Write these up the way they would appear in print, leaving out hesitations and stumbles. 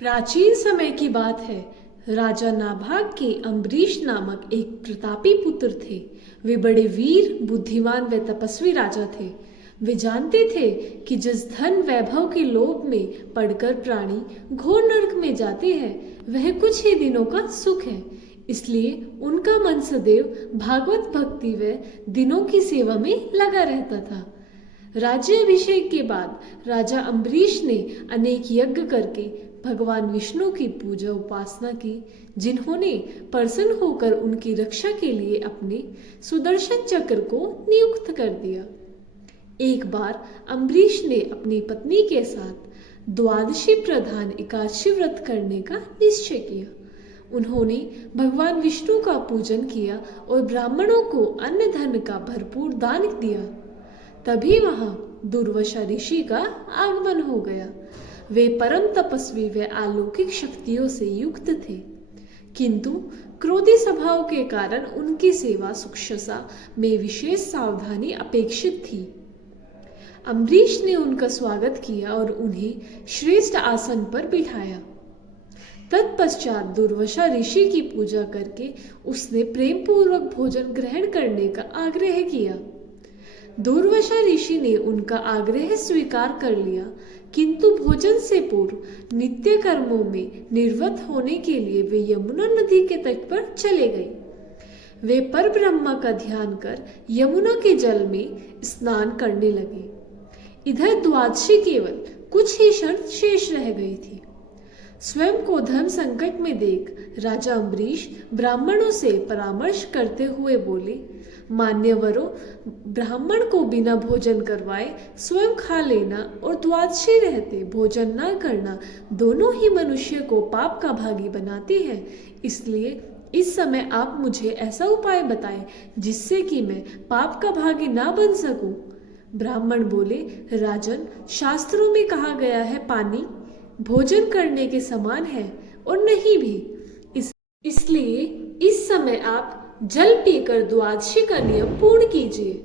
प्राचीन समय की बात है। राजा नाभाग के अम्बरीश नामक एक प्रतापी पुत्र थे। वे बड़े वीर, बुद्धिमान व तपस्वी राजा थे। वे जानते थे कि जिस धन वैभव के लोभ में पड़कर प्राणी घोर नरक में जाते हैं, वह कुछ ही दिनों का सुख है। इसलिए उनका मन सदैव भागवत भक्ति व दिनों की सेवा में लगा रहता था। राज्याभिषेक के बाद राजा अम्बरीश ने अनेक यज्ञ करके भगवान विष्णु की पूजा उपासना की, जिन्होंने प्रसन्न होकर उनकी रक्षा के लिए अपने सुदर्शन चक्र को नियुक्त कर दिया। एक बार अम्बरीश ने अपनी पत्नी के साथ द्वादशी प्रधान एकादशी व्रत करने का निश्चय किया। उन्होंने भगवान विष्णु का पूजन किया और ब्राह्मणों को अन्न धन का भरपूर दान दिया। तभी वहां दुर्वासा ऋषि का आगमन हो गया। वे परम तपस्वी व अलौकिक शक्तियों से युक्त थे, किंतु क्रोधी स्वभाव के कारण उनकी सेवा शुश्रूषा में विशेष सावधानी अपेक्षित थी। अम्बरीश ने उनका स्वागत किया और उन्हें श्रेष्ठ आसन पर बिठाया। तत्पश्चात दुर्वासा ऋषि की पूजा करके उसने प्रेम पूर्वक भोजन ग्रहण करने का आग्रह किया। दुर्वासा ऋषि ने उनका आग्रह स्वीकार कर लिया, किंतु भोजन से पूर्व नित्य कर्मों में निवृत्त होने के लिए वे यमुना नदी के तट पर चले गए। वे परब्रह्म का ध्यान कर यमुना के जल में स्नान करने लगे। इधर द्वादशी केवल कुछ ही शर्त शेष रह गई थी। स्वयं को धर्म संकट में देख राजा अम्बरीश ब्राह्मणों से परामर्श करते हुए बोले, मान्यवरों, ब्राह्मण को बिना भोजन करवाए स्वयं खा लेना और द्वादशी रहते भोजन न करना दोनों ही मनुष्य को पाप का भागी बनाती है। इसलिए इस समय आप मुझे ऐसा उपाय बताएं जिससे कि मैं पाप का भागी ना बन सकूं। ब्राह्मण बोले, राजन, शास्त्रों में कहा गया है पानी भोजन करने के समान है और नहीं भी। इसलिए इस समय आप जल पीकर द्वादशी का नियम पूर्ण कीजिए।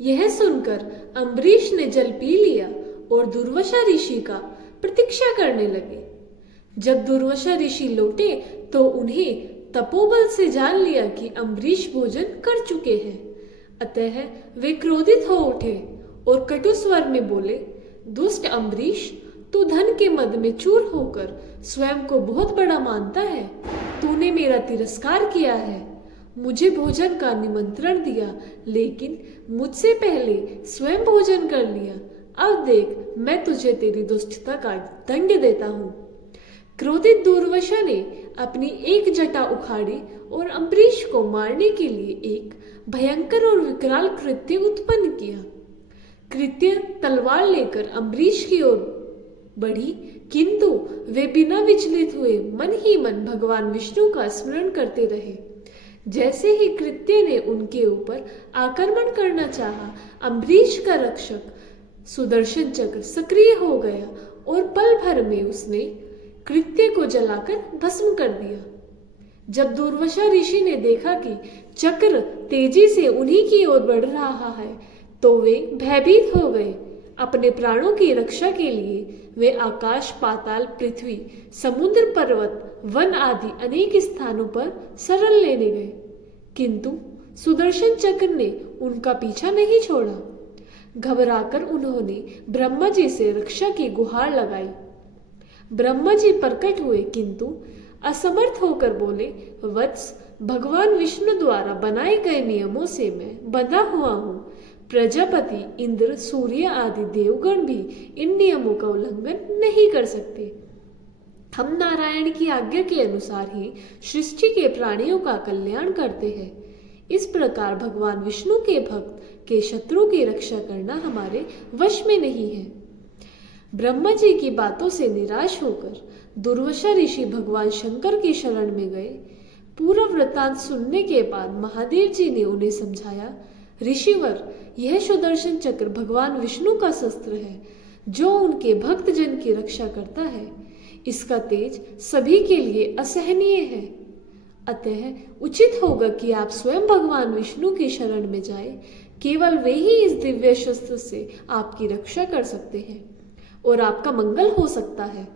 यह सुनकर अम्बरीश ने जल पी लिया और दुर्वासा ऋषि का प्रतीक्षा करने लगे। जब दुर्वासा ऋषि लौटे तो उन्हें तपोबल से जान लिया कि अम्बरीश भोजन कर चुके हैं। अतः वे क्रोधित हो उठे और कटु स्वर में बोले, दुष्ट अम्बरीश, तू धन के मद में चूर होकर स्वयं को बहुत बड़ा मानता है। तूने मेरा तिरस्कार किया है, मुझे भोजन का निमंत्रण दिया, लेकिन मुझसे पहले स्वयं भोजन कर लिया। अब देख, मैं तुझे तेरी दुष्टता का दंड देता हूँ। क्रोधित दुर्वासा ने अपनी एक जटा उखाड़ी और अम्बरीश को मारने के लिए एक भयंकर और विकराल कृत्य उत्पन्न किया। कृत्य तलवार लेकर अम्बरीश की ओर बढ़ी, किंतु वे बिना विचलित हुए मन ही मन भगवान विष्णु का स्मरण करते रहे। जैसे ही कृत्य ने उनके ऊपर आक्रमण करना चाहा, अम्बरीश का रक्षक सुदर्शन चक्र सक्रिय हो गया और पल भर में उसने कृत्य को जलाकर भस्म कर दिया। जब दुर्वासा ऋषि ने देखा कि चक्र तेजी से उन्हीं की ओर बढ़ रहा है, तो वे भयभीत हो गए। अपने प्राणों की रक्षा के लिए वे आकाश, पाताल, पृथ्वी, समुद्र, पर्वत, वन आदि अनेक स्थानों पर शरण लेने गए, किंतु सुदर्शन चक्र ने उनका पीछा नहीं छोड़ा। घबराकर उन्होंने ब्रह्मा जी से रक्षा की गुहार लगाई। ब्रह्मा जी प्रकट हुए, किंतु असमर्थ होकर बोले, वत्स, भगवान विष्णु द्वारा बनाए गए नियमों से मैं बंधा हुआ हूँ। प्रजापति, इंद्र, सूर्य आदि देवगण भी इन नियमों का उल्लंघन नहीं कर सकते। हम नारायण की आज्ञा के अनुसार ही सृष्टि के प्राणियों का कल्याण करते हैं। इस प्रकार भगवान विष्णु के भक्त के शत्रु की रक्षा करना हमारे वश में नहीं है। ब्रह्मा जी की बातों से निराश होकर दुर्वासा ऋषि भगवान शंकर की शरण में गए। पूरा वृत्तांत सुनने के बाद महादेव जी ने उन्हें समझाया, ऋषिवर, यह सुदर्शन चक्र भगवान विष्णु का शस्त्र है, जो उनके भक्त जन की रक्षा करता है। इसका तेज सभी के लिए असहनीय है। अतः उचित होगा कि आप स्वयं भगवान विष्णु की शरण में जाएं। केवल वे ही इस दिव्य शस्त्र से आपकी रक्षा कर सकते हैं और आपका मंगल हो सकता है।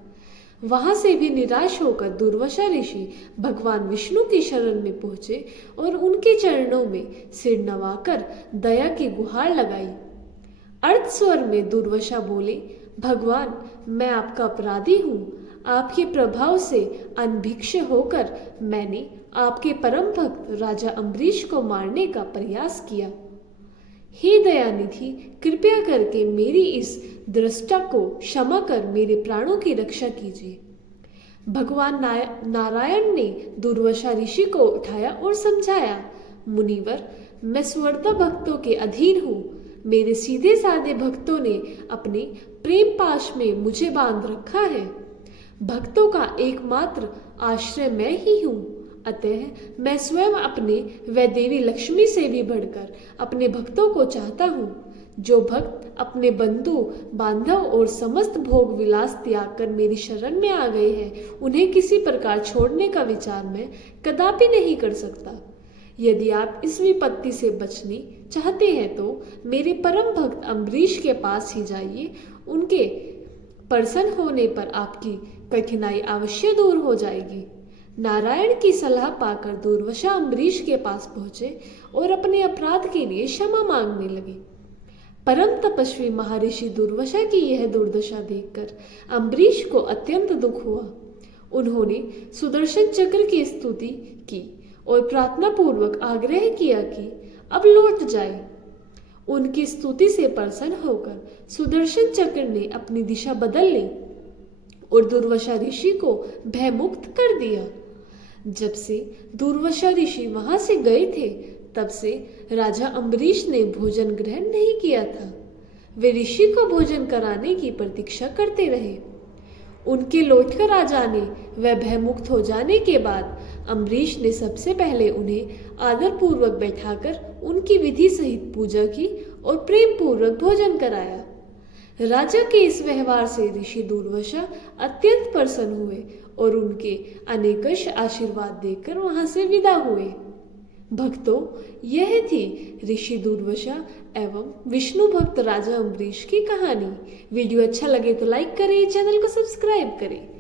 वहां से भी निराश होकर दुर्वासा ऋषि भगवान विष्णु की शरण में पहुंचे और उनके चरणों में सिर नवाकर दया की गुहार लगाई। अर्ध स्वर में दुर्वासा बोले, भगवान, मैं आपका अपराधी हूँ। आपके प्रभाव से अनभिक्ष होकर मैंने आपके परम भक्त राजा अम्बरीश को मारने का प्रयास किया। हे दयानिधि, कृपया करके मेरी इस दृष्टा को क्षमा कर मेरे प्राणों की रक्षा कीजिए। भगवान नारायण ने दुर्वासा ऋषि को उठाया और समझाया, मुनिवर, मैं स्वर्ता भक्तों के अधीन हूँ। मेरे सीधे साधे भक्तों ने अपने प्रेम पाश में मुझे बांध रखा है। भक्तों का एकमात्र आश्रय मैं ही हूँ। अतः मैं स्वयं अपने व देवी लक्ष्मी से भी बढ़कर अपने भक्तों को चाहता हूँ। जो भक्त अपने बंधु बांधव और समस्त भोग विलास त्याग कर मेरी शरण में आ गए हैं, उन्हें किसी प्रकार छोड़ने का विचार मैं कदापि नहीं कर सकता। यदि आप इस विपत्ति से बचने चाहते हैं तो मेरे परम भक्त अम्बरीश के पास ही जाइए। उनके प्रसन्न होने पर आपकी कठिनाई अवश्य दूर हो जाएगी। नारायण की सलाह पाकर दुर्वासा अम्बरीश के पास पहुंचे और अपने अपराध के लिए क्षमा मांगने लगे। परम तपस्वी महर्षि दुर्वासा की यह दुर्दशा देखकर अम्बरीश को अत्यंत दुख हुआ। उन्होंने सुदर्शन चक्र की स्तुति की और प्रार्थना पूर्वक आग्रह किया कि अब लौट जाए। उनकी स्तुति से प्रसन्न होकर सुदर्शन चक्र ने अपनी दिशा बदल ली और दुर्वासा ऋषि को भयमुक्त कर दिया। जब से दुर्वासा ऋषि वहां से गए थे, तब से राजा अम्बरीश ने भोजन ग्रहण नहीं किया था। वे ऋषि को भोजन कराने की प्रतीक्षा करते रहे। उनके लौटकर आ जाने व भयमुक्त हो जाने के बाद अम्बरीश ने सबसे पहले उन्हें आदर पूर्वक बैठाकर उनकी विधि सहित पूजा की और प्रेम पूर्वक भोजन कराया। राजा के इस व्यवहार से ऋषि दुर्वासा अत्यंत प्रसन्न हुए और उनके अनेकश आशीर्वाद देकर वहां से विदा हुए। भक्तों, यह थी ऋषि दुर्वासा एवं विष्णु भक्त राजा अम्बरीश की कहानी। वीडियो अच्छा लगे तो लाइक करें, चैनल को सब्सक्राइब करें।